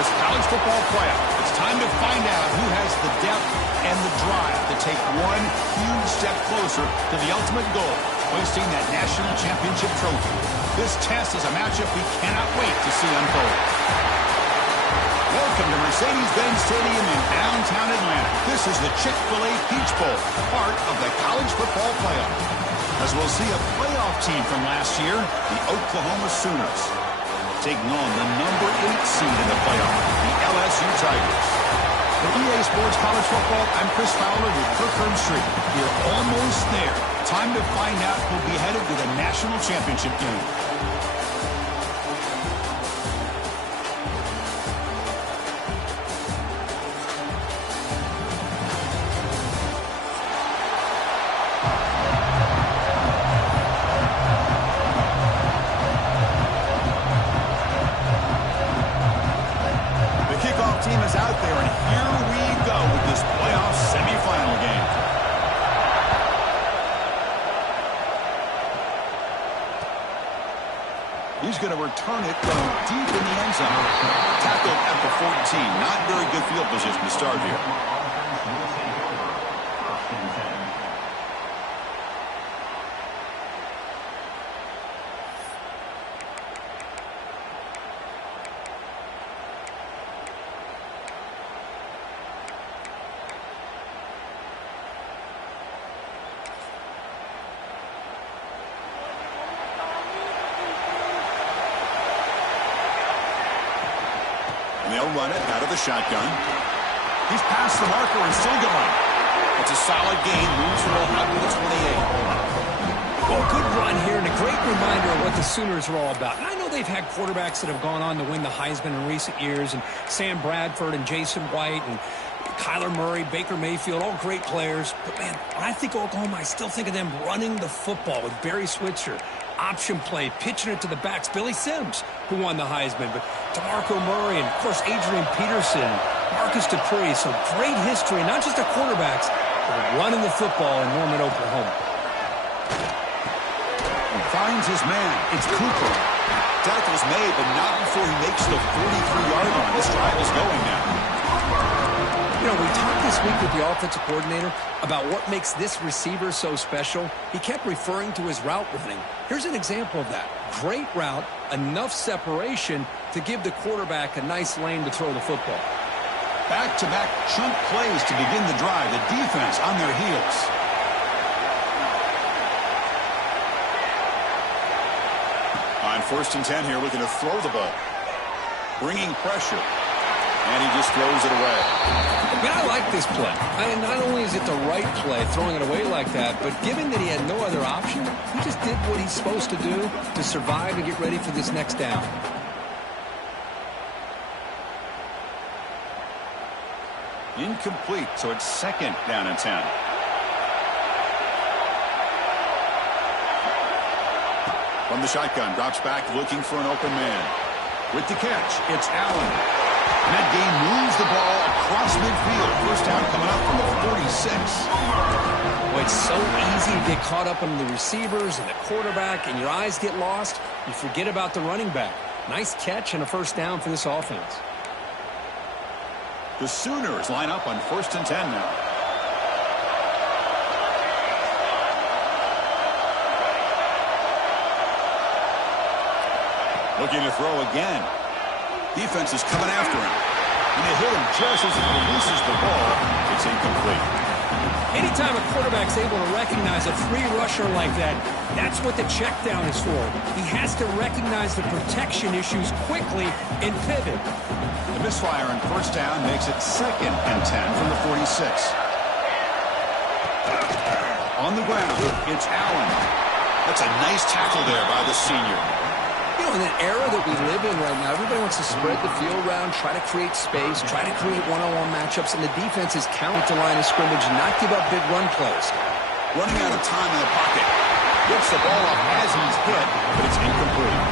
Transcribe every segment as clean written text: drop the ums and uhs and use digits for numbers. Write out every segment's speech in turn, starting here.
this college football playoff. It's time to find out who has the depth and the drive to take one huge step closer to the ultimate goal, hoisting that national championship trophy. This test is a matchup we cannot wait to see unfold. Welcome to Mercedes-Benz Stadium in downtown Atlanta. This is the Chick-fil-A Peach Bowl, part of the college football playoff. As we'll see a playoff team from last year, the Oklahoma Sooners, taking on the number 8 seed in the playoff, the LSU Tigers. For EA Sports College Football, I'm Chris Fowler with Kirk Herbstreit. We're almost there. Time to find out who'll be headed to the national championship game. Team is out there, and here we go with this playoff semifinal game. He's going to return it from deep in the end zone. Tackled at the 14. Not very good field position to start here. They'll run it out of the shotgun. He's past the marker and still going. It's a solid gain. Moves the ball out to the 28. Well, good run here and a great reminder of what the Sooners are all about. And I know they've had quarterbacks that have gone on to win the Heisman in recent years, and Sam Bradford and Jason White and Kyler Murray, Baker Mayfield, all great players. But, man, when I think Oklahoma, I still think of them running the football with Barry Switzer. Option play, pitching it to the backs. Billy Sims, who won the Heisman, but DeMarco Murray and, of course, Adrian Peterson, Marcus Dupree. So great history, not just of quarterbacks, but running the football in Norman, Oklahoma. He finds his man. It's Cooper. Tackle's made, but not before he makes the 43-yard line. This drive is going now. You know, we talked this week with the offensive coordinator about what makes this receiver so special. He kept referring to his route running. Here's an example of that. Great route, enough separation to give the quarterback a nice lane to throw the football. Back-to-back chunk plays to begin the drive. The defense on their heels. On 1st and 10 here, looking to throw the ball. Bringing pressure. And he just throws it away. I mean, I like this play. I mean, not only is it the right play, throwing it away like that, but given that he had no other option, he just did what he's supposed to do to survive and get ready for this next down. Incomplete, so it's 2nd down and 10. From the shotgun, drops back looking for an open man. With the catch, it's Allen. And that game moves the ball across midfield. First down coming up from the 46. Well, it's so easy to get caught up on the receivers and the quarterback, and your eyes get lost. You forget about the running back. Nice catch and a first down for this offense. The Sooners line up on 1st and 10 now. Looking to throw again. Defense is coming after him. And they hit him just as he releases the ball. It's incomplete. Anytime a quarterback's able to recognize a free rusher like that, that's what the check down is for. He has to recognize the protection issues quickly and pivot. The misfire on 1st down makes it 2nd and 10 from the 46. On the ground, it's Allen. That's a nice tackle there by the senior. You know, in an era that we live in right now, everybody wants to spread the field around, try to create space, try to create one-on-one matchups, and the defense is counting the line of scrimmage and not give up big run plays. Running out of time in the pocket. Gets the ball up as he's hit, but it's incomplete.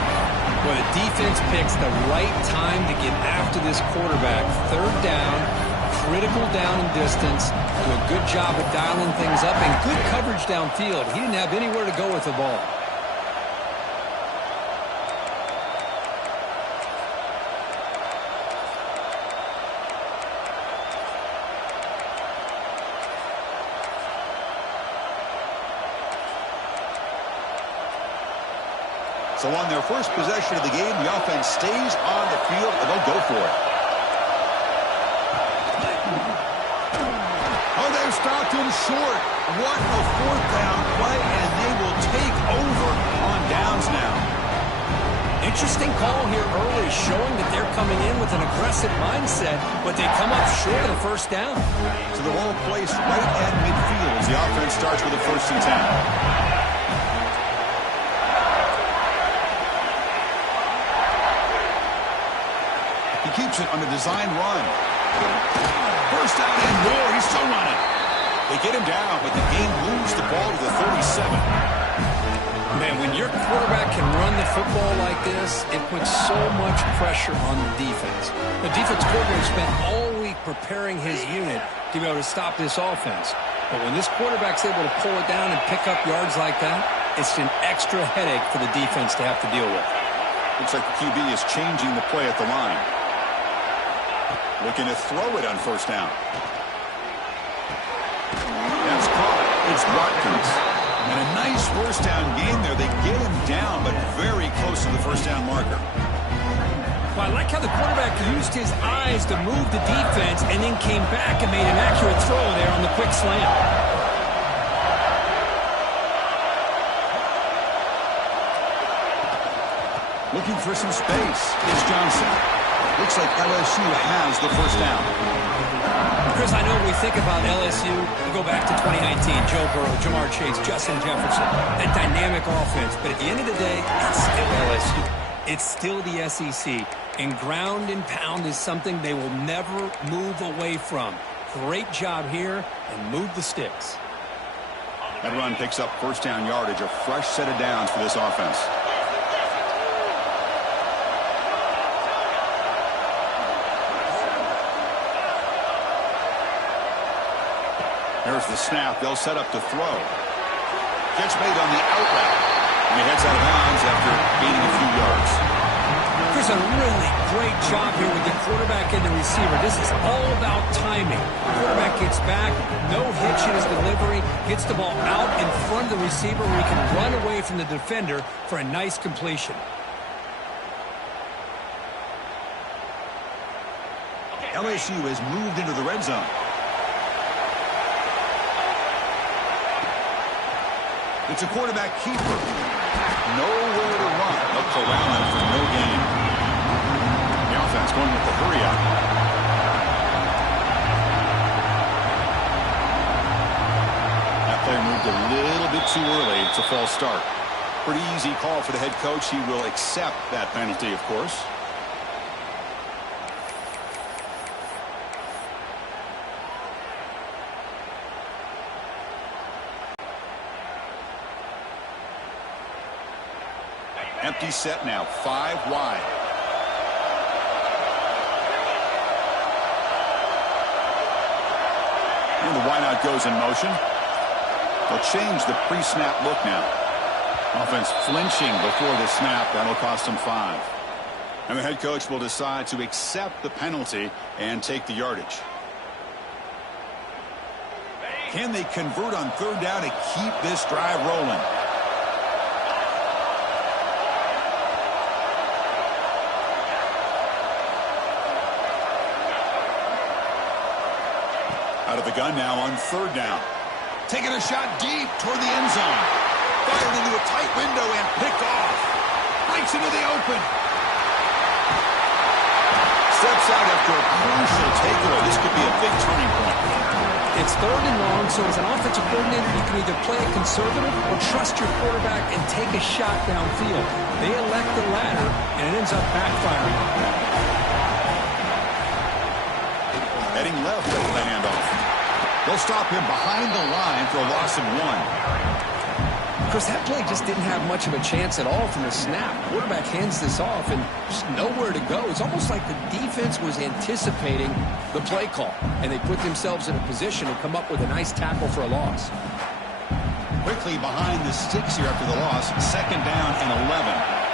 Well, the defense picks the right time to get after this quarterback. 3rd down, critical down and distance. Do a good job of dialing things up and good coverage downfield. He didn't have anywhere to go with the ball. So on their first possession of the game, the offense stays on the field, and they'll go for it. Oh, they've stopped him short. What a fourth down play, and they will take over on downs now. Interesting call here early, showing that they're coming in with an aggressive mindset, but they come up short of the first down. So the ball placed right at midfield as the offense starts with a 1st and 10. He keeps it on the design run. First down and more. He's still running. They get him down, but the game moves the ball to the 37. Man, when your quarterback can run the football like this, it puts so much pressure on the defense. The defense coordinator spent all week preparing his unit to be able to stop this offense. But when this quarterback's able to pull it down and pick up yards like that, it's an extra headache for the defense to have to deal with. Looks like the QB is changing the play at the line. Looking to throw it on 1st down. That's caught. It's Watkins. And a nice 1st down gain there. They get him down, but very close to the 1st down marker. Well, I like how the quarterback used his eyes to move the defense and then came back and made an accurate throw there on the quick slant. Looking for some space is Johnson. Looks like LSU has the 1st down. Chris, I know when we think about LSU, we go back to 2019, Joe Burrow, Jamar Chase, Justin Jefferson, that dynamic offense. But at the end of the day, it's still LSU. It's still the SEC. And ground and pound is something they will never move away from. Great job here, and move the sticks. That run picks up 1st down yardage, a fresh set of downs for this offense. There's the snap. They'll set up to throw. Catch made on the out route. And he heads out of bounds after gaining a few yards. There's a really great job here with the quarterback and the receiver. This is all about timing. The quarterback gets back, no hitch in his delivery, gets the ball out in front of the receiver where he can run away from the defender for a nice completion. LSU has moved into the red zone. It's a quarterback keeper. Nowhere to run. They'll corral him for no gain. The offense going with the hurry up. That play moved a little bit too early. It's a false start. Pretty easy call for the head coach. He will accept that penalty, of course. Empty set now, 5 wide. And the wideout goes in motion. They'll change the pre-snap look now. Offense flinching before the snap. That'll cost them 5. And the head coach will decide to accept the penalty and take the yardage. Can they convert on 3rd down to keep this drive rolling? Out of the gun now on 3rd down. Taking a shot deep toward the end zone. Fired into a tight window and picked off. Breaks into the open. Steps out after a crucial takeaway. This could be a big turning point. It's 3rd and long, so as an offensive coordinator, you can either play it conservative or trust your quarterback and take a shot downfield. They elect the latter, and it ends up backfiring. Heading left after the handoff. They'll stop him behind the line for a loss of 1. Chris, that play just didn't have much of a chance at all from the snap. Quarterback hands this off and just nowhere to go. It's almost like the defense was anticipating the play call, and they put themselves in a position to come up with a nice tackle for a loss. Quickly behind the sticks here after the loss. 2nd down and 11.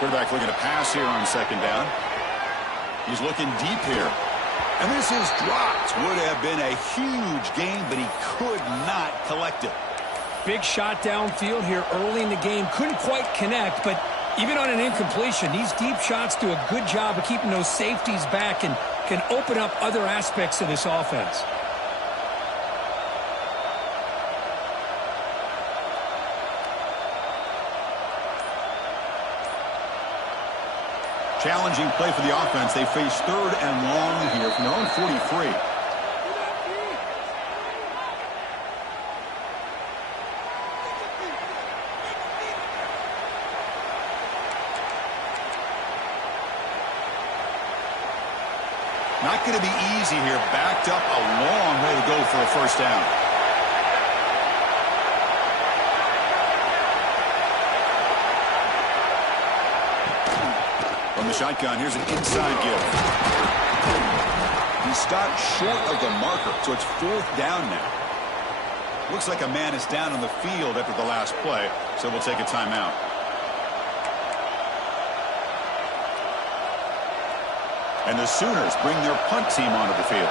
Quarterback looking to pass here on 2nd down. He's looking deep here. And this is dropped. Would have been a huge game, but he could not collect it. Big shot downfield here early in the game. Couldn't quite connect, but even on an incompletion, these deep shots do a good job of keeping those safeties back and can open up other aspects of this offense. Challenging play for the offense. They face 3rd and long here from their own 43. Not going to be easy here. Backed up a long way to go for a first down. From the shotgun, here's an inside give. He stopped short of the marker, so it's 4th down now. Looks like a man is down on the field after the last play, so we'll take a timeout. And the Sooners bring their punt team onto the field.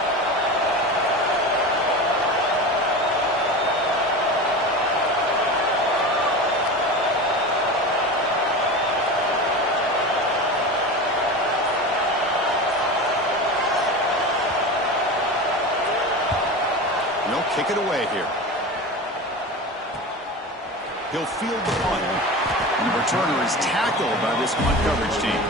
And they'll kick it away here. He'll field the punt. And the returner is tackled by this punt coverage team.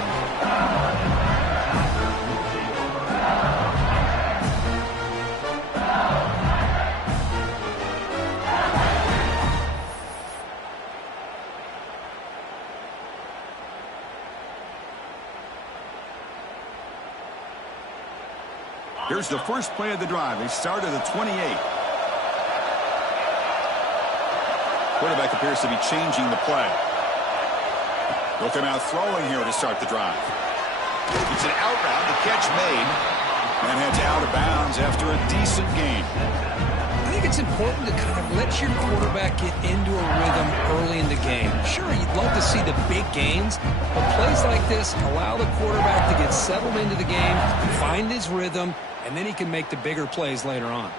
Here's the first play of the drive. They start at the 28. Quarterback appears to be changing the play. They'll come out throwing here to start the drive. It's an out route. The catch made. And heads out of bounds after a decent gain. I think it's important to kind of let your quarterback get into a rhythm early in the game. Sure, you'd love to see the big gains, but plays like this allow the quarterback to get settled into the game, find his rhythm, and then he can make the bigger plays later on.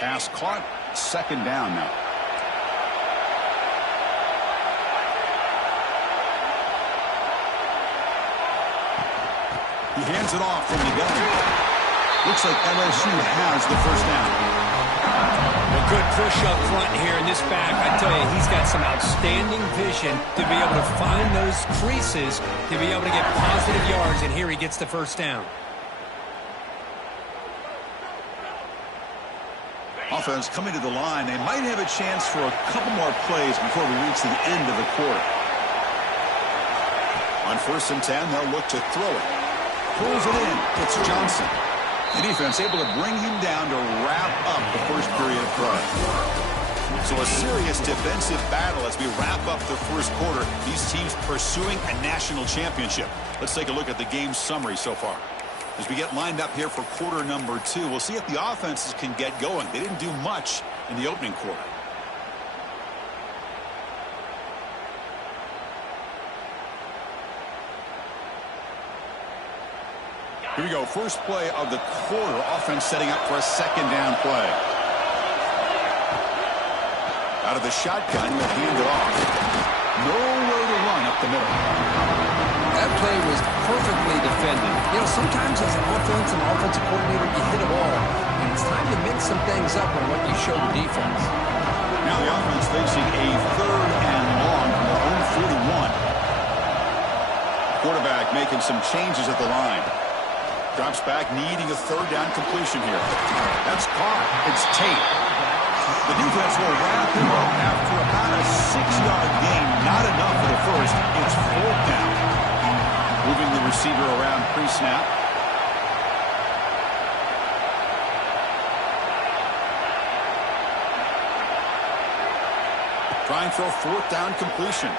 Pass caught. 2nd down now. He hands it off from the gun. Looks like LSU has the first down. A good push up front here in this back. I tell you, he's got some outstanding vision to be able to find those creases, to be able to get positive yards, and here he gets the first down. Offense coming to the line. They might have a chance for a couple more plays before we reach the end of the quarter. On 1st and 10, they'll look to throw it. Pulls it in. It's Johnson. The defense able to bring him down to wrap up the first period of play. So a serious defensive battle as we wrap up the first quarter. These teams pursuing a national championship. Let's take a look at the game summary so far. As we get lined up here for quarter number 2, we'll see if the offenses can get going. They didn't do much in the opening quarter. Here we go. First play of the quarter. Offense setting up for a 2nd down play. Out of the shotgun, he'll hand it off. Nowhere to run up the middle. That play was perfectly defended. You know, sometimes as an offensive coordinator, you hit a ball, and it's time to mix some things up on what you show the defense. Now the offense facing a 3rd and long from their own 41. Quarterback making some changes at the line. Drops back, needing a 3rd down completion here. That's caught. It's Tate. The defense will wrap him up after about a 6-yard gain. Not enough for the first. It's 4th down. Moving the receiver around pre-snap. Trying for a 4th down completion.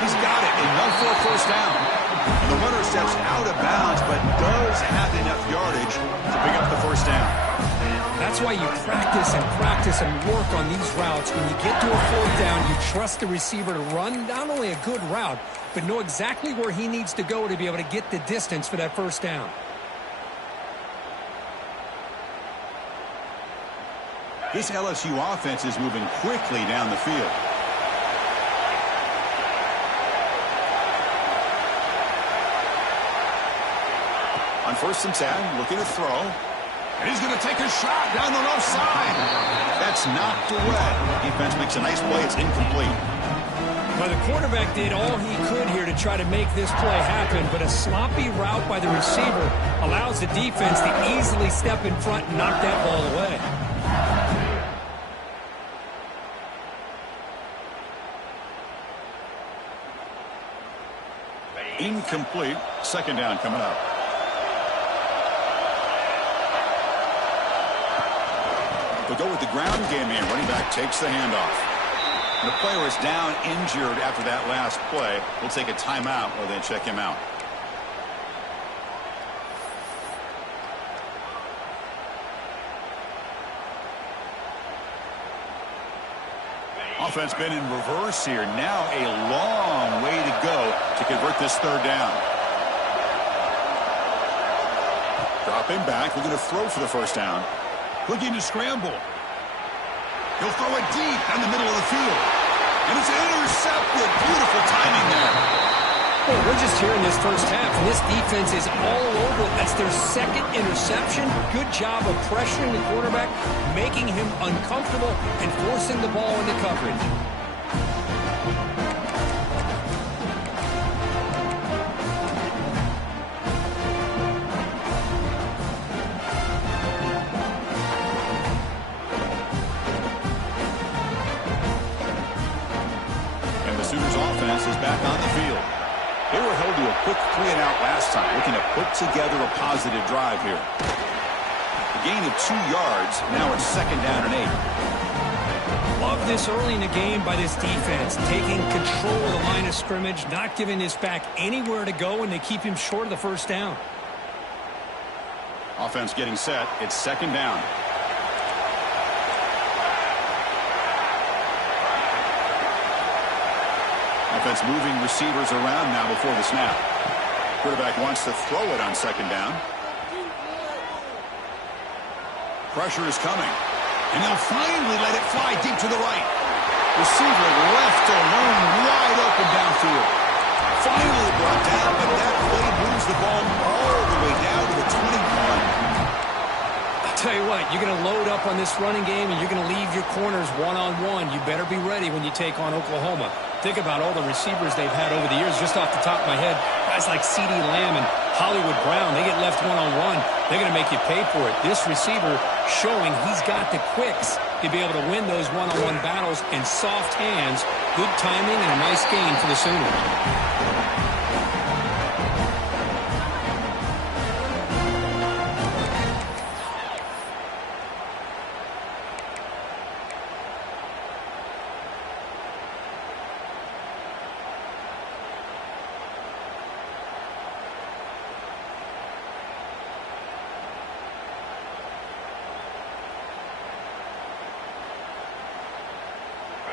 He's got it. Enough for a first down. And the runner steps out of bounds, but does have enough yardage to pick up the first down. That's why you practice and work on these routes. When you get to a fourth down, you trust the receiver to run not only a good route, but know exactly where he needs to go to be able to get the distance for that first down. This LSU offense is moving quickly down the field. On 1st and 10, looking to throw. And he's going to take a shot down the left side. That's knocked away. Defense makes a nice play. It's incomplete. Well, the quarterback did all he could here to try to make this play happen, but a sloppy route by the receiver allows the defense to easily step in front and knock that ball away. Incomplete. 2nd down coming up. They'll go with the ground game here. Running back takes the handoff. And the player is down injured after that last play. We'll take a timeout or then check him out. Offense been in reverse here. Now a long way to go to convert this 3rd down. Dropping back. We're going to throw for the 1st down. Looking to scramble. He'll throw it deep down the middle of the field. And it's intercepted. Beautiful timing there. Well, we're just here in this first half, and this defense is all over it. That's their 2nd interception. Good job of pressuring the quarterback, making him uncomfortable, and forcing the ball into coverage. Is back on the field. They were held to a quick 3-and-out last time, looking to put together a positive drive here. A gain of 2 yards. Now it's 2nd down and 8. Love this early in the game by this defense, taking control of the line of scrimmage, not giving this back anywhere to go, and they keep him short of the 1st down. Offense getting set. It's 2nd down. Offense moving receivers around now before the snap. Quarterback wants to throw it on 2nd down. Pressure is coming. And they'll finally let it fly deep to the right. Receiver left alone, wide open downfield. Finally brought down, but that play moves the ball all the way down to the 21. Tell you what, you're going to load up on this running game and you're going to leave your corners one-on-one. You better be ready when you take on Oklahoma. Think about all the receivers they've had over the years. Just off the top of my head, guys like CeeDee Lamb and Hollywood Brown, they get left one-on-one. They're going to make you pay for it. This receiver showing he's got the quicks to be able to win those one-on-one battles, and soft hands, good timing, and a nice gain for the Sooners.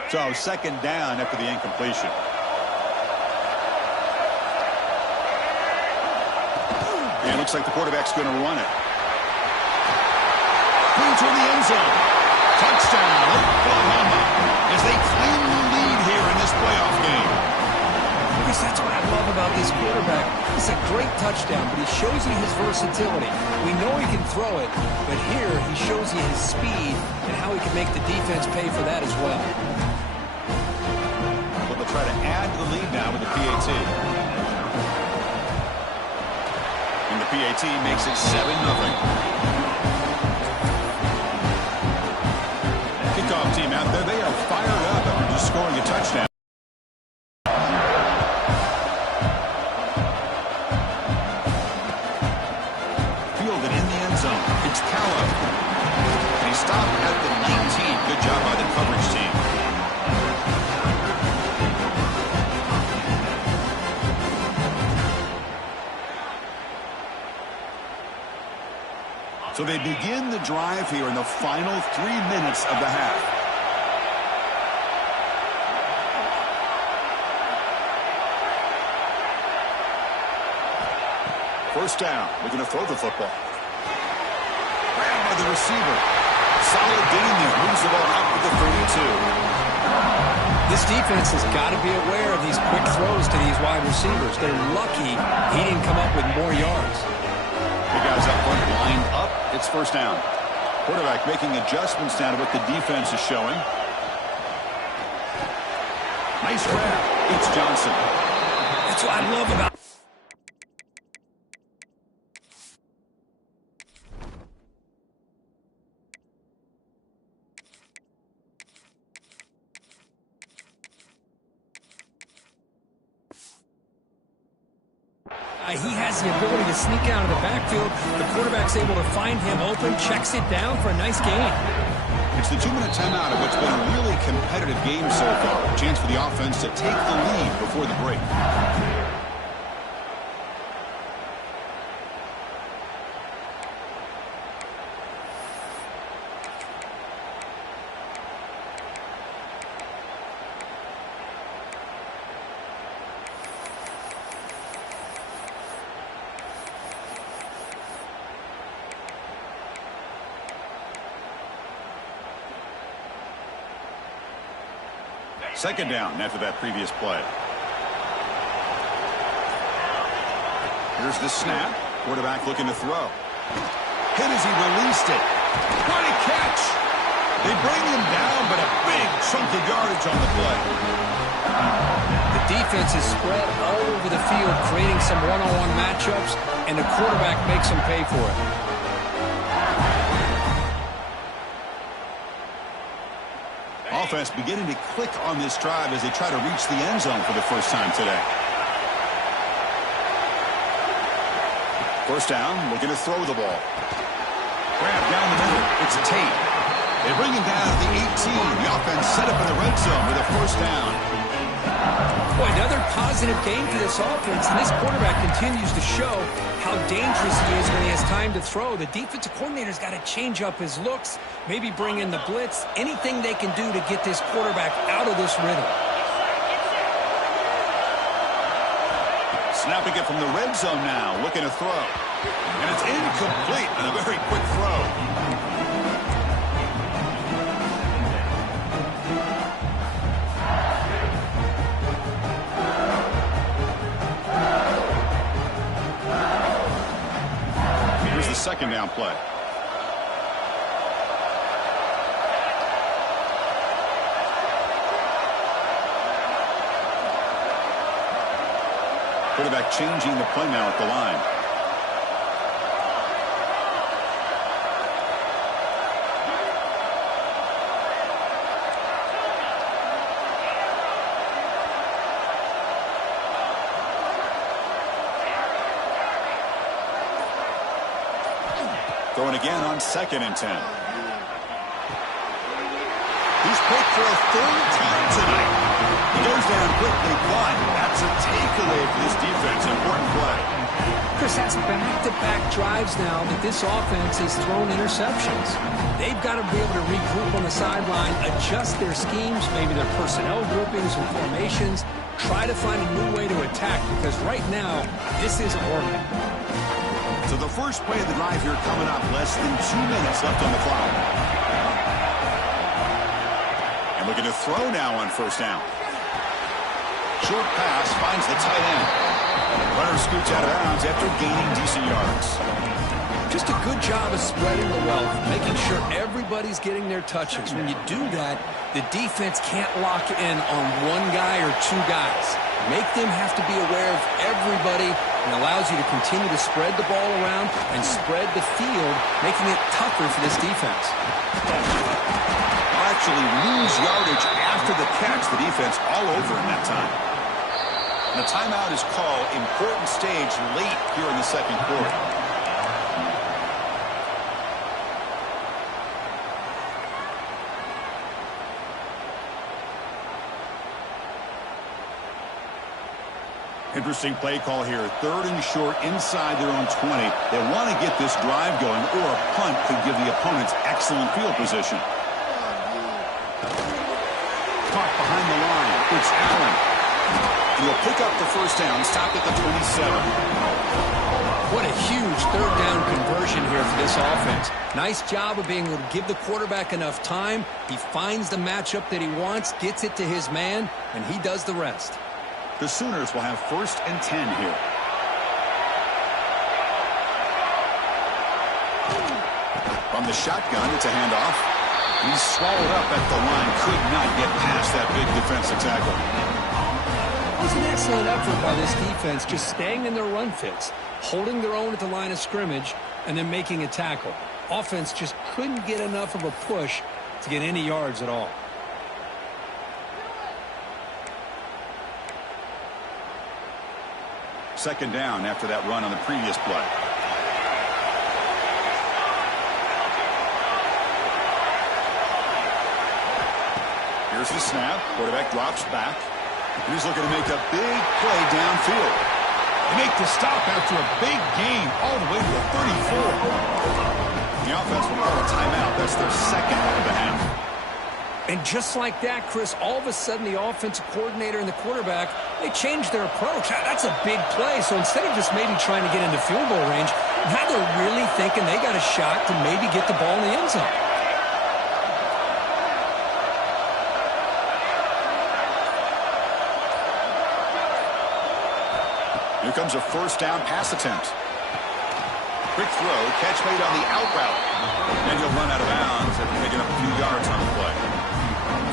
So 2nd down after the incompletion. And it looks like the quarterback's going to run it. Into the end zone. Touchdown, Oklahoma, as they claim the lead here in this playoff game. Chris, that's what I love about this quarterback. It's a great touchdown, but he shows you his versatility. We know he can throw it, but here he shows you his speed and how he can make the defense pay for that as well. Try to add to the lead now with the PAT. And the PAT makes it 7-0. Kickoff team out there, they are fired up after just scoring a touchdown. Fielded in the end zone. It's Callum. And he stopped at the 19. Good job by the coverage team. So they begin the drive here in the final 3 minutes of the half. First down. We're going to throw the football. Grabbed by the receiver. Solid gain there. Moves the ball out with the 32. This defense has got to be aware of these quick throws to these wide receivers. They're lucky he didn't come up with more yards. The guys up front lined up. It's first down. Quarterback making adjustments now to what the defense is showing. Nice grab. It's Johnson. That's what I love about he has the ability to sneak out of the backfield. The quarterback's able to find him open, checks it down for a nice gain. It's the 2-minute timeout of what's been a really competitive game so far. A chance for the offense to take the lead before the break. Second down after that previous play. Here's the snap. Quarterback looking to throw. Hit as he released it. What a catch! They bring him down, but a big chunk of yardage on the play. The defense is spread all over the field, creating some one-on-one matchups, and the quarterback makes them pay for it. Offense beginning to click on this drive as they try to reach the end zone for the first time today. First down, looking to throw the ball. Grab down the middle. It's Tate. They bring him down to the 18. The offense set up in the red zone with a first down. Boy, another positive game for this offense, and this quarterback continues to show how dangerous he is when he has time to throw. The defensive coordinator's got to change up his looks, maybe bring in the blitz, anything they can do to get this quarterback out of this rhythm. Snapping it from the red zone now, looking to throw. And it's incomplete and a very quick throw. Here's the second down play. Quarterback changing the play now at the line. Throwing again on 2nd and 10. He's picked for a third time tonight. He goes down quickly, but that's a takeaway for this defense. Important play. Chris, that's back-to-back drives now that this offense has thrown interceptions. They've got to be able to regroup on the sideline, adjust their schemes, maybe their personnel groupings and formations, try to find a new way to attack, because right now, this isn't working. So the first play of the drive here coming up, less than 2 minutes left on the clock. And looking to throw now on first down. Short pass finds the tight end. Runner scoots out of bounds after gaining decent yards. Just a good job of spreading the wealth, making sure everybody's getting their touches. When you do that, the defense can't lock in on one guy or two guys. Make them have to be aware of everybody, and allows you to continue to spread the ball around and spread the field, making it tougher for this defense. Actually lose yardage after the catch. The defense all over in that time. And the timeout is called. Important stage late here in the second quarter. Interesting play call here. 3rd and short inside their own 20. They want to get this drive going, or a punt could give the opponents excellent field position. Caught behind the line. It's Allen. He'll pick up the first down, stopped at the 27. What a huge 3rd down conversion here for this offense. Nice job of being able to give the quarterback enough time. He finds the matchup that he wants, gets it to his man, and he does the rest. The Sooners will have 1st and 10 here. From the shotgun, it's a handoff. He's swallowed up at the line. Could not get past that big defensive tackle. It was an excellent effort by this defense, just staying in their run fits, holding their own at the line of scrimmage, and then making a tackle. Offense just couldn't get enough of a push to get any yards at all. Second down after that run on the previous play. Here's the snap. Quarterback drops back. He's looking to make a big play downfield. They make the stop after a big gain all the way to the 34. The offense will call a timeout. That's their 2nd of the half. And just like that, Chris, all of a sudden the offensive coordinator and the quarterback, they changed their approach. That's a big play. So instead of just maybe trying to get into field goal range, now they're really thinking they got a shot to maybe get the ball in the end zone. Here comes a 1st down pass attempt. Quick throw, catch made on the out route. And he'll run out of bounds after picking up a few yards on the play.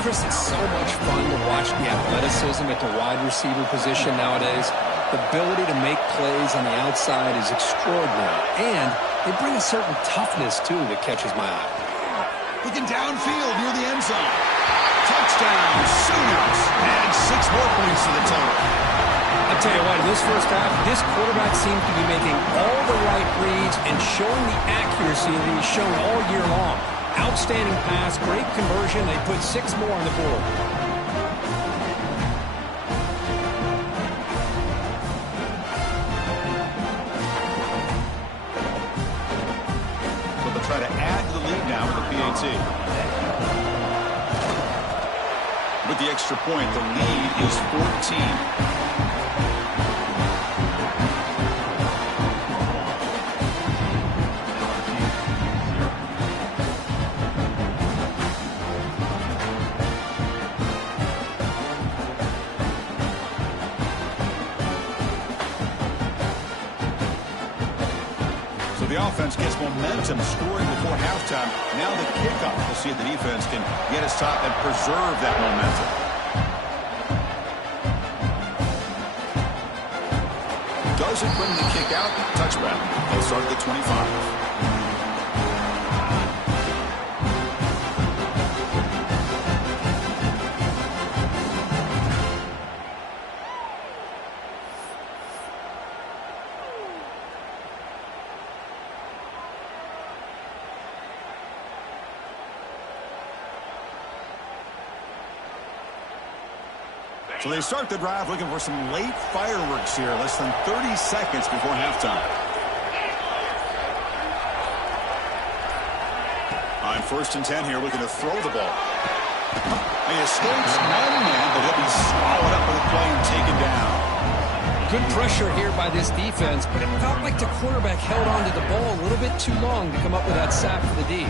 Chris, it's so much fun to watch the athleticism at the wide receiver position nowadays. The ability to make plays on the outside is extraordinary. And they bring a certain toughness, too, that catches my eye. Looking downfield near the end zone. Touchdown, Sooners. And 6 more points to the total. I'll tell you what, in this first half, this quarterback seems to be making all the right reads and showing the accuracy that he's shown all year long. Outstanding pass, great conversion. They put 6 more on the board. So they'll try to add to the lead now with the PAT. With the extra point, the lead is 14. The offense gets momentum scoring before halftime. Now the kickoff. We'll see if the defense can get a stop and preserve that momentum. Doesn't bring the kick out. Touchback. They'll start at the 25. So they start the drive looking for some late fireworks here. Less than 30 seconds before halftime. On 1st and 10 here, looking to throw the ball. He escapes one man, but he'll be swallowed up with the play and taken down. Good pressure here by this defense, but it felt like the quarterback held on to the ball a little bit too long to come up with that sack for the D.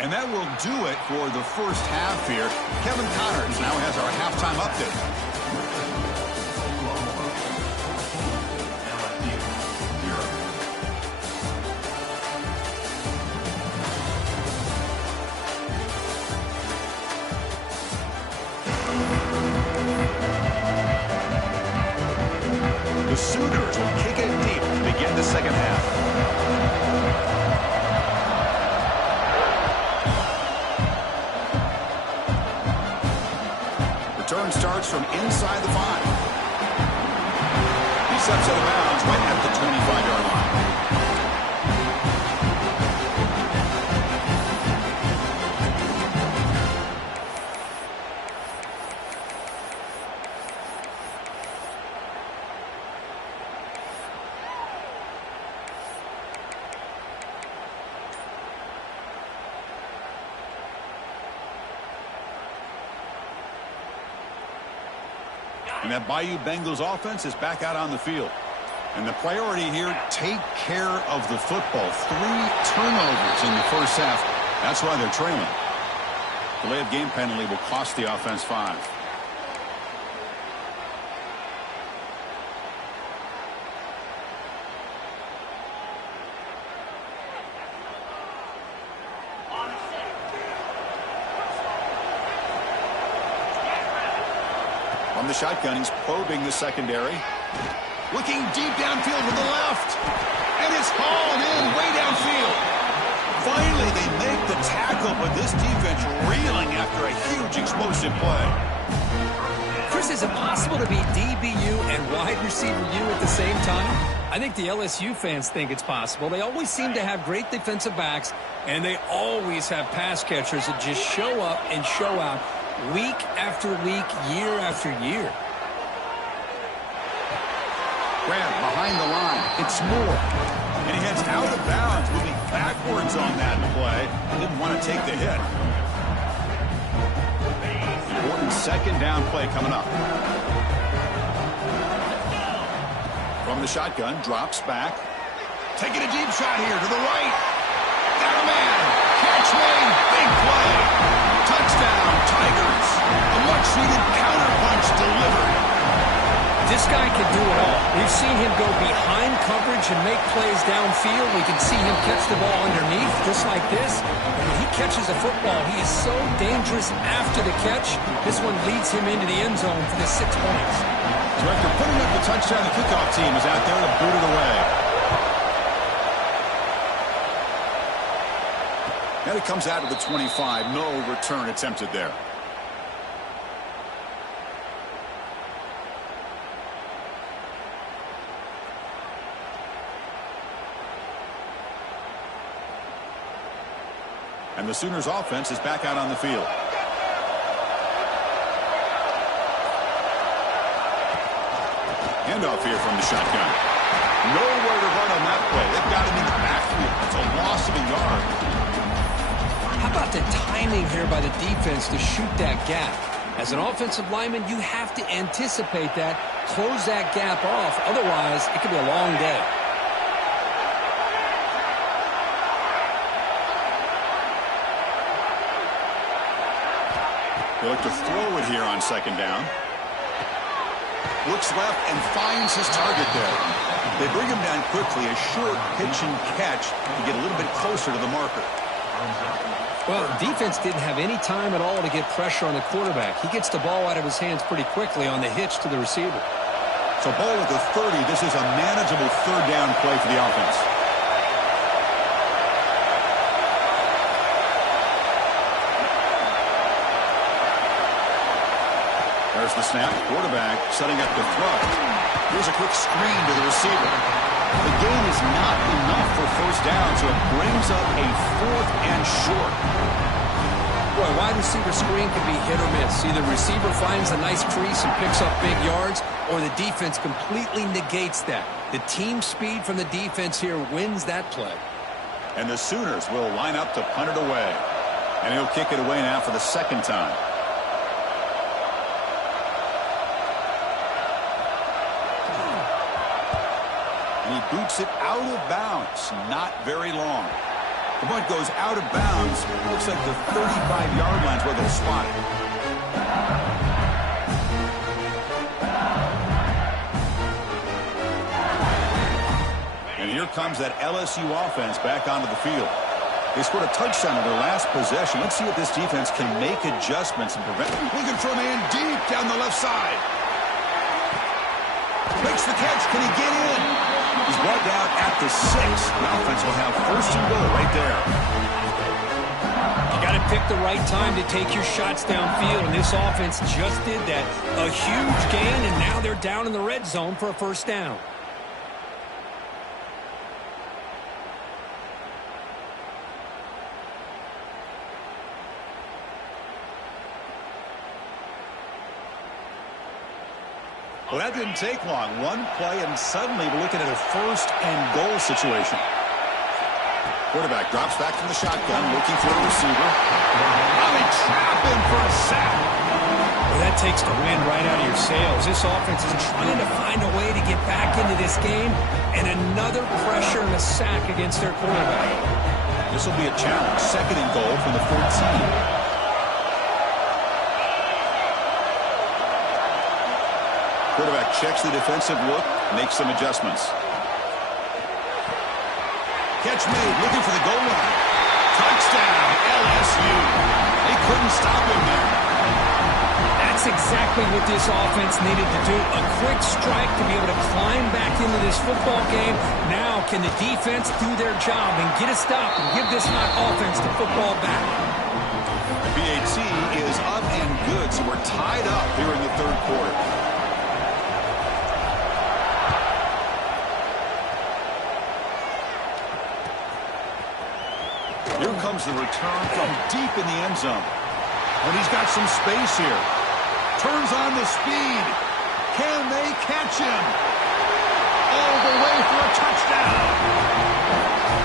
And that will do it for the first half here. Kevin Connors now has our halftime update. The Sooners will kick it deep to begin the second half. Return starts from inside the 5. He steps out of bounds right at the 25-yard line. And that Bayou Bengals offense is back out on the field. And the priority here, take care of the football. 3 turnovers in the first half. That's why they're trailing. Delay of game penalty will cost the offense 5. From the shotgun, he's probing the secondary. Looking deep downfield to the left. And it's hauled in way downfield. Finally, they make the tackle, but this defense reeling after a huge explosive play. Chris, is it possible to be DBU and wide receiver U at the same time? I think the LSU fans think it's possible. They always seem to have great defensive backs, and they always have pass catchers that just show up and show out week after week, year after year. Grab behind the line. It's Moore. And he heads out of bounds, moving backwards on that play. Didn't want to take the hit. Important second down play coming up. From the shotgun, drops back. Taking a deep shot here to the right. Got a man. Catch made. Big play. Touchdown, Tigers. A much-needed counterpunch delivered. This guy can do it all. We've seen him go behind coverage and make plays downfield. We can see him catch the ball underneath, just like this. And when he catches a football, he is so dangerous after the catch. This one leads him into the end zone for the 6 points. So after putting up the touchdown, the kickoff team is out there to boot it away. And it comes out of the 25. No return attempted there. And the Sooners offense is back out on the field. Handoff here from the shotgun. Nowhere to run on that play. They've got him in the backfield. It's a loss of a yard. How about the timing here by the defense to shoot that gap? As an offensive lineman, you have to anticipate that, close that gap off. Otherwise, it could be a long day. They look to throw it here on second down. Looks left and finds his target there. They bring him down quickly, a short pitch and catch to get a little bit closer to the marker. Well, defense didn't have any time at all to get pressure on the quarterback. He gets the ball out of his hands pretty quickly on the hitch to the receiver. So ball at the 30. This is a manageable third down play for the offense. There's the snap. Quarterback setting up the throw. Here's a quick screen to the receiver. The gain is not enough for first down, so it brings up a 4th and short. Boy, wide receiver screen can be hit or miss. Either receiver finds a nice crease and picks up big yards, or the defense completely negates that. The team speed from the defense here wins that play. And the Sooners will line up to punt it away. And he'll kick it away now for the second time. And he boots it out of bounds. Not very long. The punt goes out of bounds. Looks like the 35-yard line's where they'll spot it. And here comes that LSU offense back onto the field. They scored a touchdown in their last possession. Let's see if this defense can make adjustments and prevent it. Looking for a man deep down the left side. Makes the catch. Can he get in? He's brought down at the 6. The offense will have first and goal right there. You got to pick the right time to take your shots downfield, and this offense just did that. A huge gain, and now they're down in the red zone for a first down. Well, that didn't take long. One play, and suddenly we're looking at a first and goal situation. Quarterback drops back from the shotgun, looking for a receiver. Oh, they trap him for a sack. That takes the wind right out of your sails. This offense is trying to find a way to get back into this game, and another pressure and a sack against their quarterback. This will be a challenge. 2nd and goal from the 14. Quarterback checks the defensive look, makes some adjustments. Catch made, looking for the goal line. Touchdown, LSU. They couldn't stop him there. That's exactly what this offense needed to do. A quick strike to be able to climb back into this football game. Now can the defense do their job and get a stop and give this hot offense the football back? The BAT is up and good, so we're tied up here in the 3rd quarter. Here comes the return from deep in the end zone. And he's got some space here. Turns on the speed. Can they catch him? All the way for a touchdown.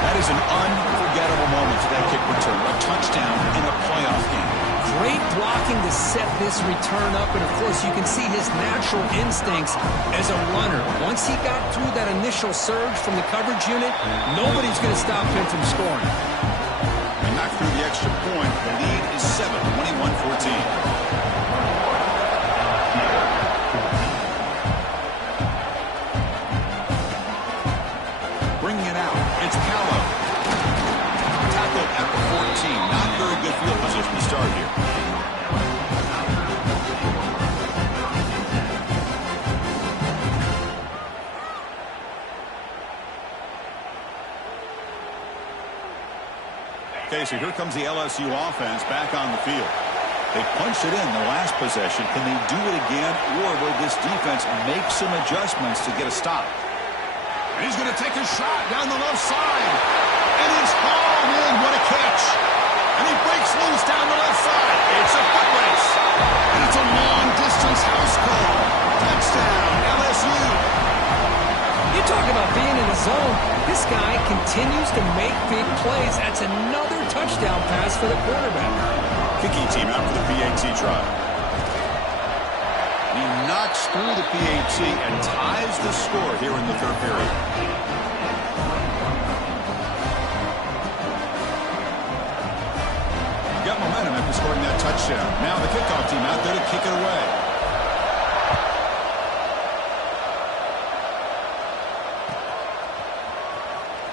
That is an unforgettable moment for that kick return. A touchdown in a playoff game. Great blocking to set this return up, and of course you can see his natural instincts as a runner. Once he got through that initial surge from the coverage unit, nobody's going to stop him from scoring. And knocked through the extra point. The lead is 7, 21-14. Bringing it out. It's Callow. Tackled at the 14. Not very good field position to start here. Okay, so here comes the LSU offense back on the field. They punched it in the last possession. Can they do it again, or will this defense make some adjustments to get a stop? And he's going to take a shot down the left side. And it's hauled in. What a catch. And he breaks loose down the left side. It's a foot race. And it's a long-distance house call. Touchdown, LSU. You talk about being in the zone. This guy continues to make big plays. That's another touchdown pass for the quarterback. Kicking team out for the PAT try. He knocks through the PAT and ties the score here in the 3rd period. Got momentum after scoring that touchdown. Now the kickoff team out there to kick it away.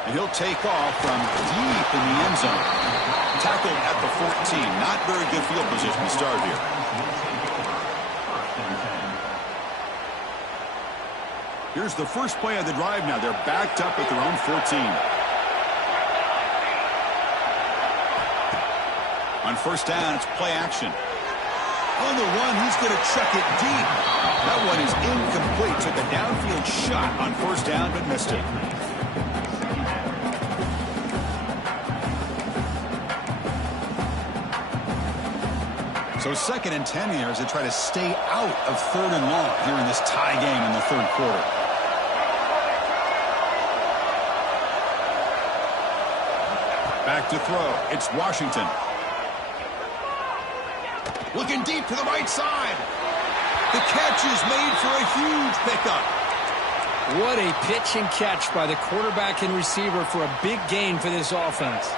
And he'll take off from deep in the end zone. Tackled at the 14. Not very good field position to start here. Here's the first play of the drive now. They're backed up at their own 14. On 1st down, it's play action. On the run, he's going to chuck it deep. That one is incomplete. Took a downfield shot on 1st down, but missed it. So 2nd and 10 here as they try to stay out of 3rd and long here in this tie game in the 3rd quarter. Back to throw. It's Washington. Looking deep to the right side. The catch is made for a huge pickup. What a pitch and catch by the quarterback and receiver for a big gain for this offense.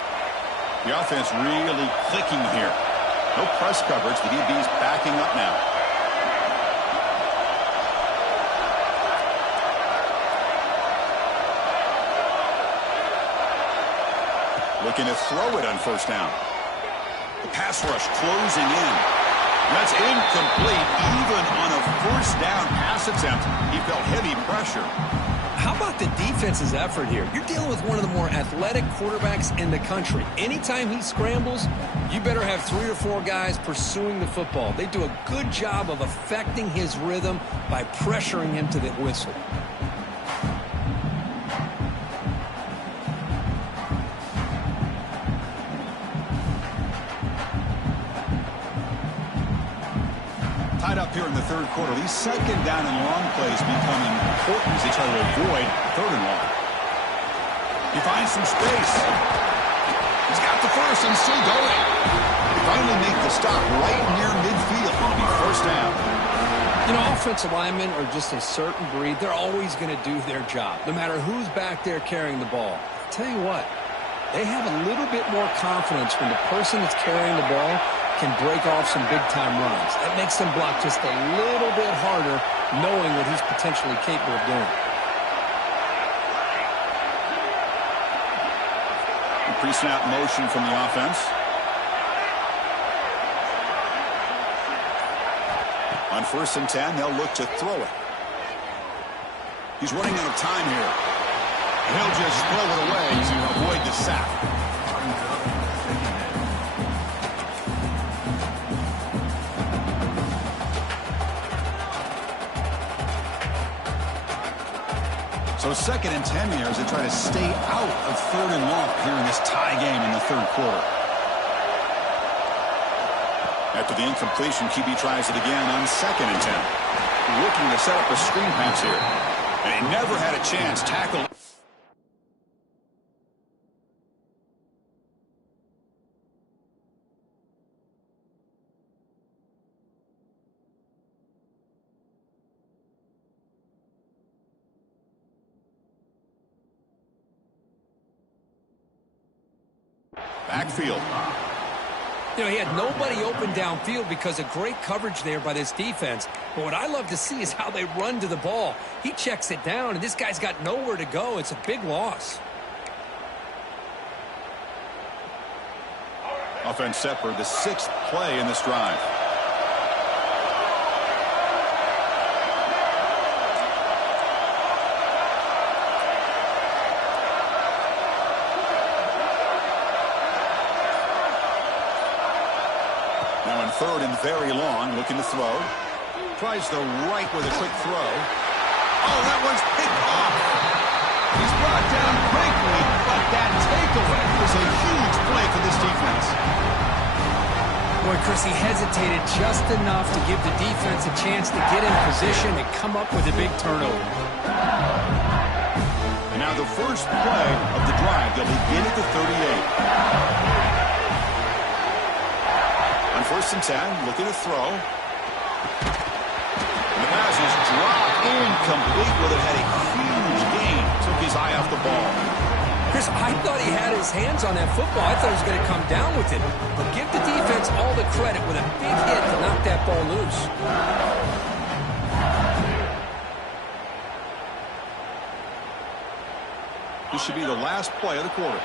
The offense really clicking here. No press coverage. The DB's backing up now. Looking to throw it on 1st down. The pass rush closing in. That's incomplete. Even on a 1st down pass attempt, he felt heavy pressure. How about the defense's effort here? You're dealing with one of the more athletic quarterbacks in the country. Anytime he scrambles, you better have 3 or 4 guys pursuing the football. They do a good job of affecting his rhythm by pressuring him to the whistle. Tied up here in the 3rd quarter. These 2nd down and long plays become important as they try to avoid 3rd and long. He finds some space. He's got the 1st and still going. finally make the stop right near midfield. It'll be first down. You know, offensive linemen are just a certain breed. They're always going to do their job, no matter who's back there carrying the ball. I'll tell you what, they have a little bit more confidence when the person that's carrying the ball can break off some big-time runs. That makes them block just a little bit harder, knowing what he's potentially capable of doing. Pre-snap motion from the offense. On 1st and 10, they'll look to throw it. He's running out of time here. He'll just throw it away to avoid the sack. So 2nd and 10 here as they try to stay out of 3rd and long here in this tie game in the 3rd quarter. After the incompletion, QB tries it again on 2nd and 10. Looking to set up a screen pass here. And he never had a chance. Tackle. Backfield. You know, he had nobody open downfield because of great coverage there by this defense. But what I love to see is how they run to the ball. He checks it down, and this guy's got nowhere to go. It's a big loss. Offense set for the 6th play in this drive. Now in 3rd and very long, looking to throw. Tries the right with a quick throw. Oh, that one's picked off. He's brought down quickly, but that takeaway is a huge play for this defense. Boy, Chris, he hesitated just enough to give the defense a chance to get in position and come up with a big turnover. And now the first play of the drive. They'll begin at the 38. On 1st and 10, looking to throw. And the pass is dropped incomplete. Well, it had a huge gain. Took his eye off the ball. Chris, I thought he had his hands on that football. I thought he was going to come down with it. But give the defense all the credit with a big hit to knock that ball loose. This should be the last play of the quarter.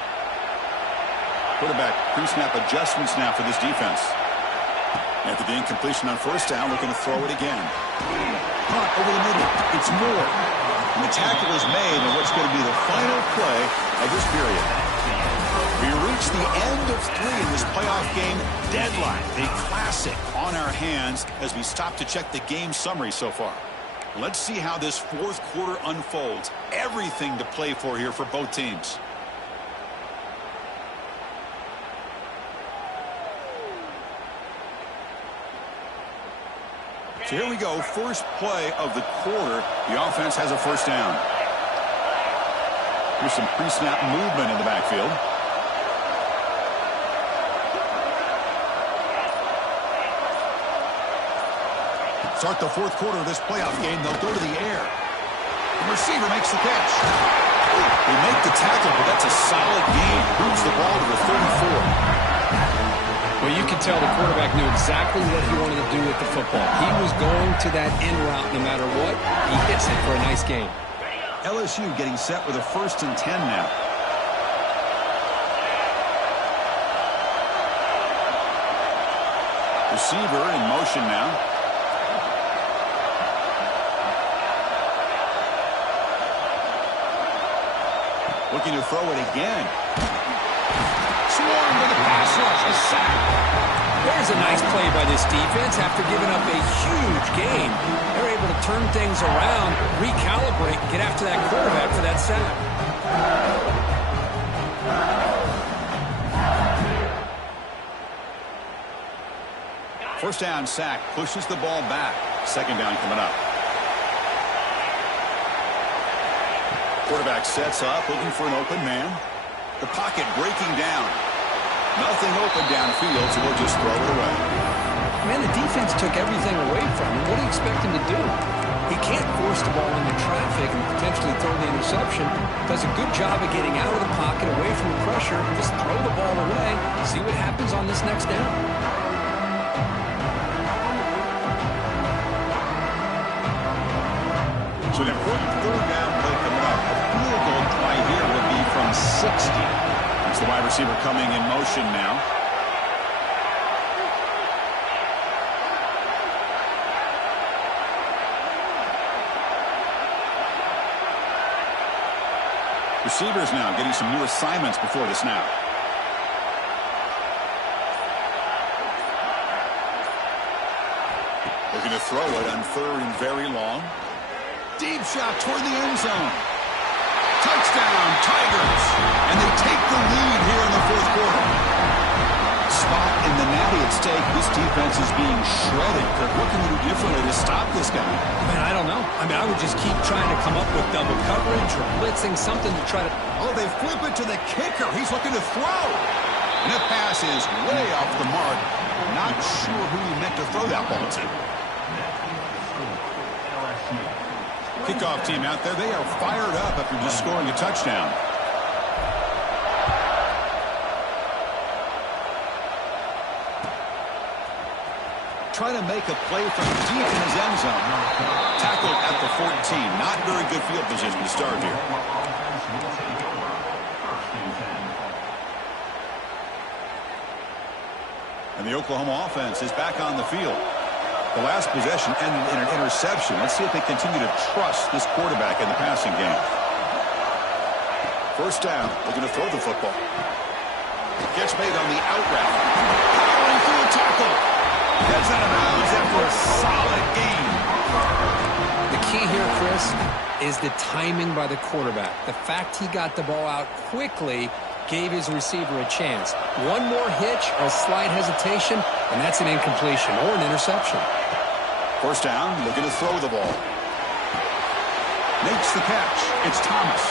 Quarterback pre-snap adjustments now for this defense. After the incompletion on 1st down, looking to throw it again. Punt over the middle. It's more. And the tackle is made on what's going to be the final play of this period. We reach the end of 3 in this playoff game deadline. A classic on our hands as we stop to check the game summary so far. Let's see how this 4th quarter unfolds. Everything to play for here for both teams. So here we go, first play of the quarter. The offense has a 1st down. Here's some pre-snap movement in the backfield. Start the 4th quarter of this playoff game. They'll go to the air. The receiver makes the catch. They make the tackle, but that's a solid gain. Moves the ball to the 34. Well, you can tell the quarterback knew exactly what he wanted to do with the football. He was going to that end route no matter what. He hits it for a nice gain. LSU getting set with a 1st and 10 now. Receiver in motion now. Looking to throw it again. Swarmed with a pass rush. A sack. There's a nice play by this defense. After giving up a huge gain, they're able to turn things around, recalibrate, and get after that quarterback for that sack. First down sack. Pushes the ball back. 2nd down coming up. Quarterback sets up, looking for an open man. The pocket breaking down. Nothing open downfield, so we'll just throw it away. Man, the defense took everything away from him. What do you expect him to do? He can't force the ball into traffic and potentially throw the interception. Does a good job of getting out of the pocket, away from the pressure. Just throw the ball away. See what happens on this next down. So an important third down play coming up. A field goal try here would be from 60. That's the wide receiver coming in motion now. Receivers now getting some new assignments before the snap. Looking to throw it on third and very long. Deep shot toward the end zone. Touchdown, Tigers. And they take the lead here in the fourth quarter. Spot in the natty at stake. This defense is being shredded. Kirk, what can you do differently to stop this guy? Man, I don't know. I mean, I would just keep trying to come up with double coverage or blitzing, something to try to... Oh, they flip it to the kicker. He's looking to throw. And the pass is way off the mark. Not sure who he meant to throw that ball to. Kickoff team out there. They are fired up after just scoring a touchdown. Trying to make a play from deep in his end zone. Tackled at the 14. Not very good field position to start here. And the Oklahoma offense is back on the field. The last possession ended in an interception. Let's see if they continue to trust this quarterback in the passing game. First down, looking to throw the football. Gets made on the out route. Powering through a tackle. Gets out of bounds after a solid gain. The key here, Chris, is the timing by the quarterback. The fact he got the ball out quickly gave his receiver a chance. One more hitch or a slight hesitation, and that's an incompletion or an interception. First down, looking to throw the ball. Makes the catch. It's Thomas.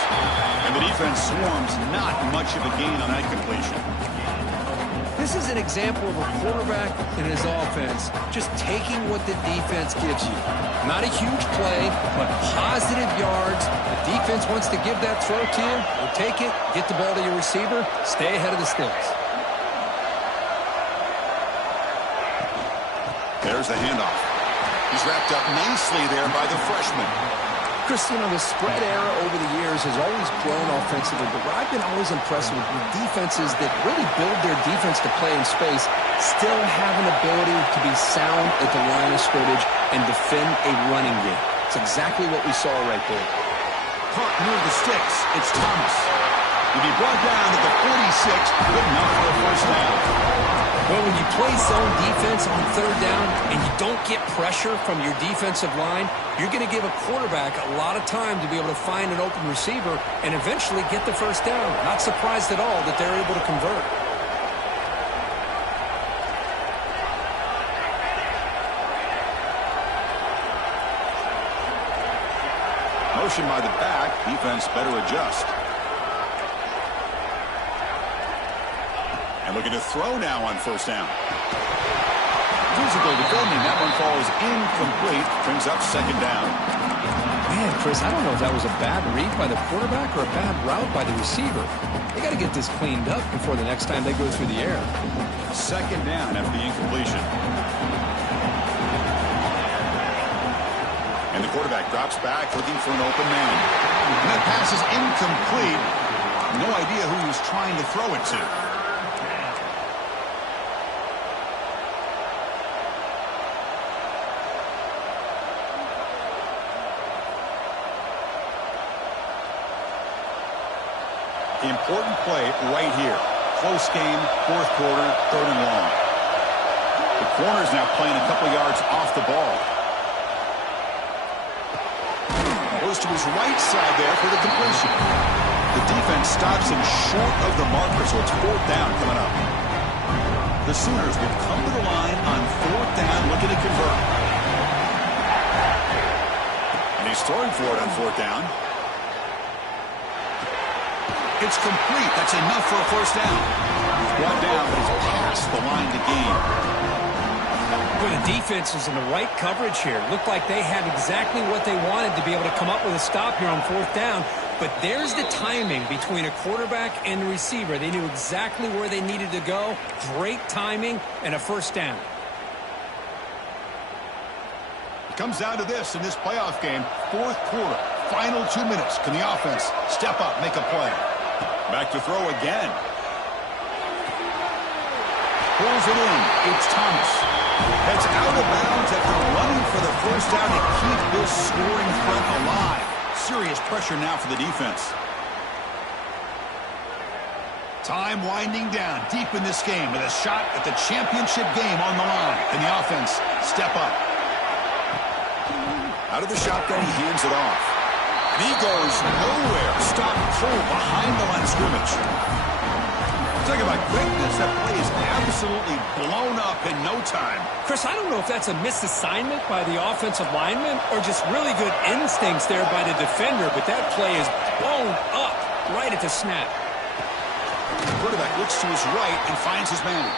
And the defense swarms. Not much of a gain on that completion. This is an example of a quarterback and his offense just taking what the defense gives you. Not a huge play, but positive yards. The defense wants to give that throw to you. You'll take it, get the ball to your receiver, stay ahead of the sticks. There's the handoff. He's wrapped up nicely there by the freshman. Chris, you know, the spread era over the years has always grown offensively, but what I've been always impressed with defenses that really build their defense to play in space still have an ability to be sound at the line of scrimmage and defend a running game. It's exactly what we saw right there. Caught near the sticks. It's Thomas. He'll be brought down at the 46. Good enough for a first down. Well, when you play zone defense on third down and you don't get pressure from your defensive line, you're going to give a quarterback a lot of time to be able to find an open receiver and eventually get the first down. Not surprised at all that they're able to convert. Motion by the back. Defense better adjust. And looking to throw now on first down. Physical defending. That one falls incomplete. Brings up second down. Man, Chris, I don't know if that was a bad read by the quarterback or a bad route by the receiver. They got to get this cleaned up before the next time they go through the air. Second down after the incompletion. And the quarterback drops back looking for an open man. And that pass is incomplete. No idea who he was trying to throw it to. Important play right here. Close game, fourth quarter, third and long. The corner's now playing a couple yards off the ball. Goes to his right side there for the completion. The defense stops him short of the marker, so it's fourth down coming up. The Sooners will come to the line on fourth down, looking to convert. And he's throwing for it on fourth down. It's complete. That's enough for a first down. brought down, but he's past the line to gain. Well, the defense was in the right coverage here. Looked like they had exactly what they wanted to be able to come up with a stop here on 4th down. But there's the timing between a quarterback and the receiver. They knew exactly where they needed to go. Great timing and a 1st down. It comes down to this in this playoff game. 4th quarter, final 2 minutes. Can the offense step up, make a play? Back to throw again. Pulls it in. It's Thomas. Heads out of bounds after running for the 1st down to keep this scoring threat alive. Serious pressure now for the defense. Time winding down deep in this game with a shot at the championship game on the line. Can the offense step up? Out of the shotgun, he hands it off. And he goes nowhere. Stop cold behind the line of scrimmage. Talk about quickness. That play is absolutely blown up in no time. Chris, I don't know if that's a misassignment by the offensive lineman or just really good instincts there by the defender, but that play is blown up right at the snap. The quarterback looks to his right and finds his man.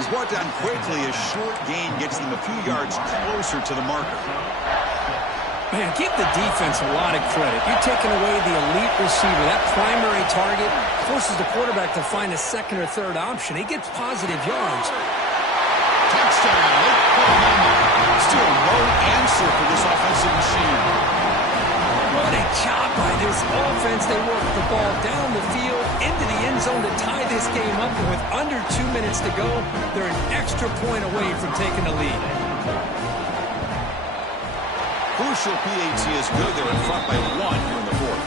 He's brought down quickly. A short gain gets him a few yards closer to the marker. Man, give the defense a lot of credit. You're taking away the elite receiver. That primary target forces the quarterback to find a 2nd or 3rd option. He gets positive yards. Touchdown, Oklahoma. Still no answer for this offensive machine. What a job by this offense. They work the ball down the field into the end zone to tie this game up. And with under 2 minutes to go, they're an extra point away from taking the lead. Crucial PAT is good. They're in front by 1 here in the 4th.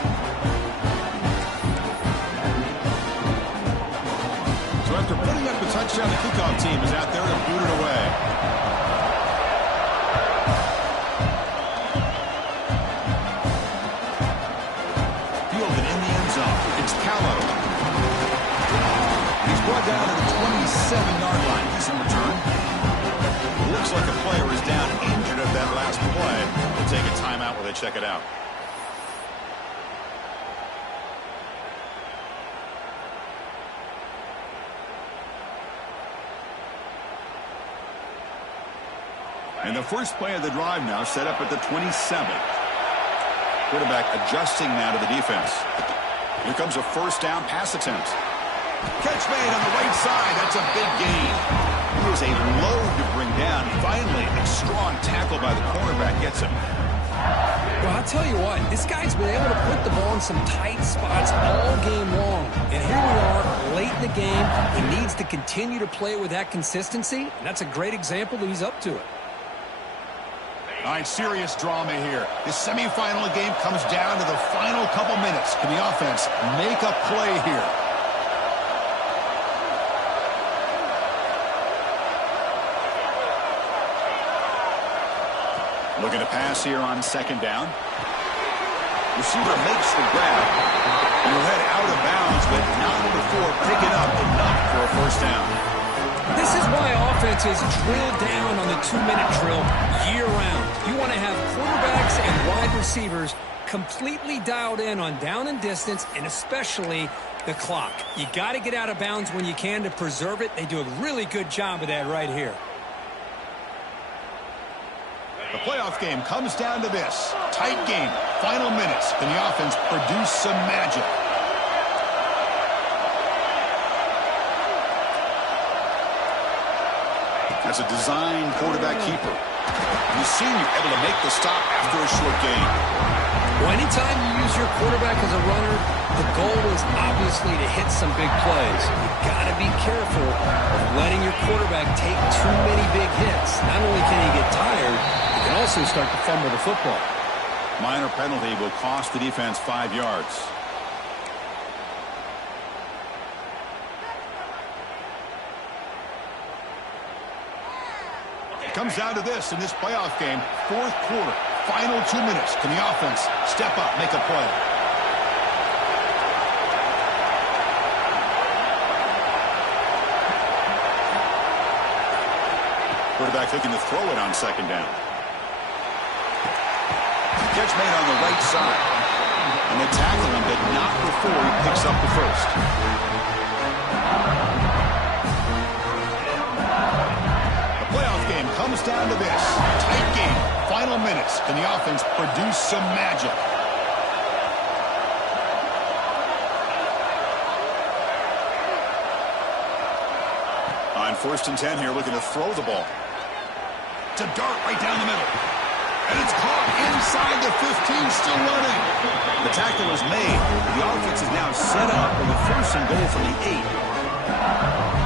So after putting up a touchdown, the kickoff team is out there to boot it away. Fielded in the end zone. It's Callow. He's brought down to the 27-yard line. Decent return. Looks like a player is down injured at that last play. We'll take a timeout while they check it out. And the first play of the drive now set up at the 27. Quarterback adjusting now to the defense. Here comes a 1st down pass attempt. Catch made on the right side. That's a big gain. He is a load to bring down. Finally, a strong tackle by the cornerback gets him. Well, I'll tell you what, this guy's been able to put the ball in some tight spots all game long. And here we are, late in the game. He needs to continue to play with that consistency, and that's a great example that he's up to it. All right, serious drama here. This semifinal game comes down to the final couple minutes. Can the offense make a play here? Looking to pass here on 2nd down. Receiver makes the grab. And he'll head out of bounds, but not before picking up enough for a 1st down. This is why offenses drill down on the 2-minute drill year-round. You want to have quarterbacks and wide receivers completely dialed in on down and distance, and especially the clock. You got to get out of bounds when you can to preserve it. They do a really good job of that right here. The playoff game comes down to this. Tight game. Final minutes. Can the offense produce some magic? That's a design quarterback keeper. The senior able to make the stop after a short gain. Well, anytime you use your quarterback as a runner, the goal is obviously to hit some big plays. You've got to be careful of letting your quarterback take too many big hits. Not only can he get tired, he can also start to fumble the football. Minor penalty will cost the defense 5 yards. It comes down to this in this playoff game. 4th quarter, final 2 minutes. Can the offense step up, make a play? Quarterback looking to throw it on 2nd down. Catch made on the right side. And they tackle him, but not before he picks up the 1st. comes down to this. Tight game. Final minutes. Can the offense produce some magic? On 1st and 10 here, looking to throw the ball. To dart right down the middle. And it's caught inside the 15, still running. The tackle is made. The offense is now set up with a 1st and goal from the 8.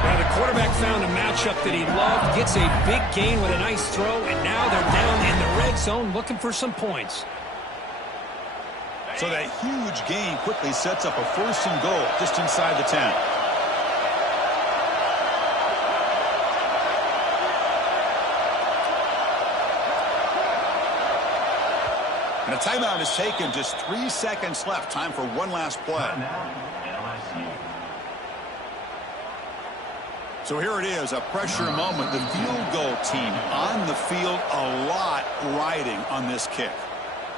Now the quarterback found a matchup that he loved, gets a big gain with a nice throw, and now they're down in the red zone looking for some points. So that huge gain quickly sets up a 1st and goal just inside the 10. And a timeout is taken. Just 3 seconds left. Time for one last play. So here it is, a pressure moment. The field goal team on the field, a lot riding on this kick.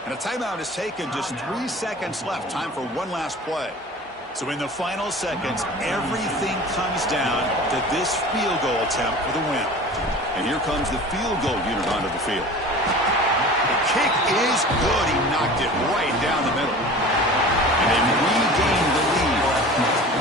And a timeout is taken. Just 3 seconds left. Time for one last play. So in the final seconds, everything comes down to this field goal attempt for the win. And here comes the field goal unit onto the field. The kick is good. He knocked it right down the middle. And they regain the lead.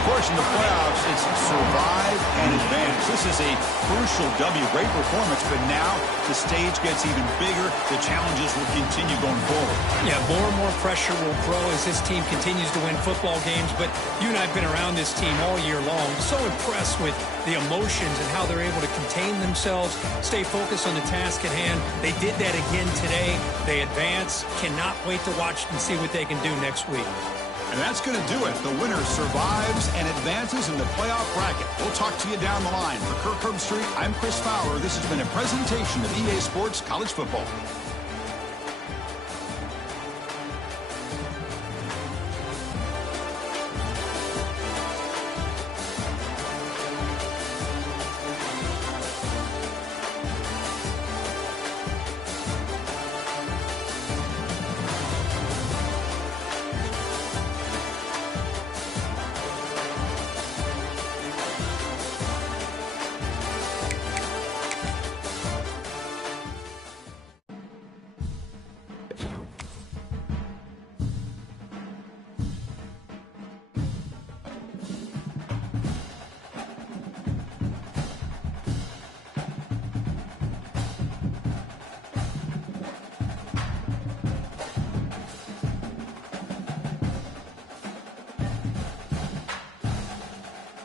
Of course, in the playoffs, it's survive and advance. This is a crucial W. Great performance, but now the stage gets even bigger. The challenges will continue going forward. Yeah, more and more pressure will grow as this team continues to win football games. But you and I have been around this team all year long. So impressed with the emotions and how they're able to contain themselves, stay focused on the task at hand. They did that again today. They advance. Cannot wait to watch and see what they can do next week. And that's going to do it. The winner survives and advances in the playoff bracket. We'll talk to you down the line. For Kirk Herbstreit, I'm Chris Fowler. This has been a presentation of EA Sports College Football.